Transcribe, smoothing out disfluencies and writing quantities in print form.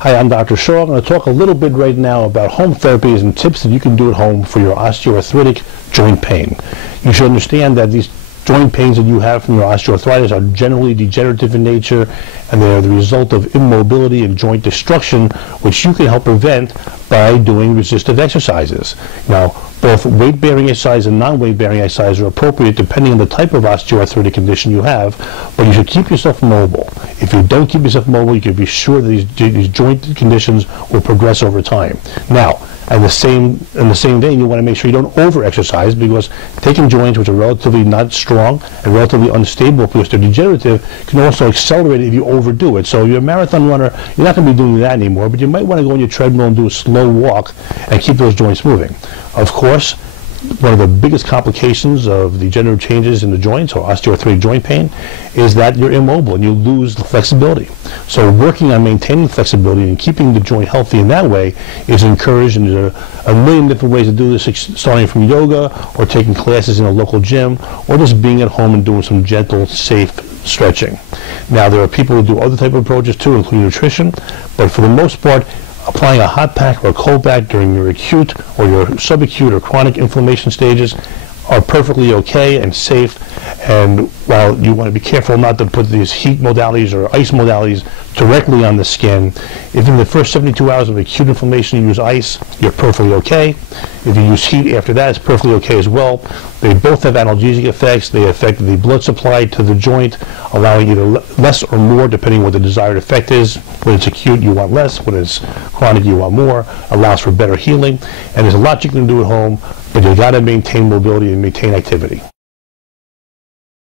Hi, I'm Dr. Shaw. I'm going to talk a little bit right now about home therapies and tips that you can do at home for your osteoarthritic joint pain. You should understand that these joint pains that you have from your osteoarthritis are generally degenerative in nature, and they are the result of immobility and joint destruction, which you can help prevent by doing resistive exercises. Now, both weight-bearing exercise and non-weight-bearing exercise are appropriate depending on the type of osteoarthritic condition you have, but you should keep yourself mobile. If you don't keep yourself mobile, you can be sure that these joint conditions will progress over time. Now, in the same vein, you want to make sure you don't over-exercise, because taking joints which are relatively not strong and relatively unstable because they're degenerative can also accelerate it if you overdo it. So if you're a marathon runner, you're not going to be doing that anymore, but you might want to go on your treadmill and do a slow walk and keep those joints moving. Of course, one of the biggest complications of degenerative changes in the joints or osteoarthritic joint pain is that you're immobile and you lose the flexibility. So working on maintaining flexibility and keeping the joint healthy in that way is encouraged, and there's a million different ways to do this, starting from yoga or taking classes in a local gym or just being at home and doing some gentle, safe stretching. Now, there are people who do other type of approaches too, including nutrition, but for the most part, applying a hot pack or a cold pack during your acute or your subacute or chronic inflammation stages are perfectly okay and safe. And while you want to be careful not to put these heat modalities or ice modalities directly on the skin, if in the first 72 hours of acute inflammation you use ice, you're perfectly okay. If you use heat after that, it's perfectly okay as well. They both have analgesic effects. They affect the blood supply to the joint, allowing either less or more depending on what the desired effect is. When it's acute, you want less. When it's chronic, you want more. Allows for better healing. And there's a lot you can do at home, but you got to maintain mobility and maintain activity.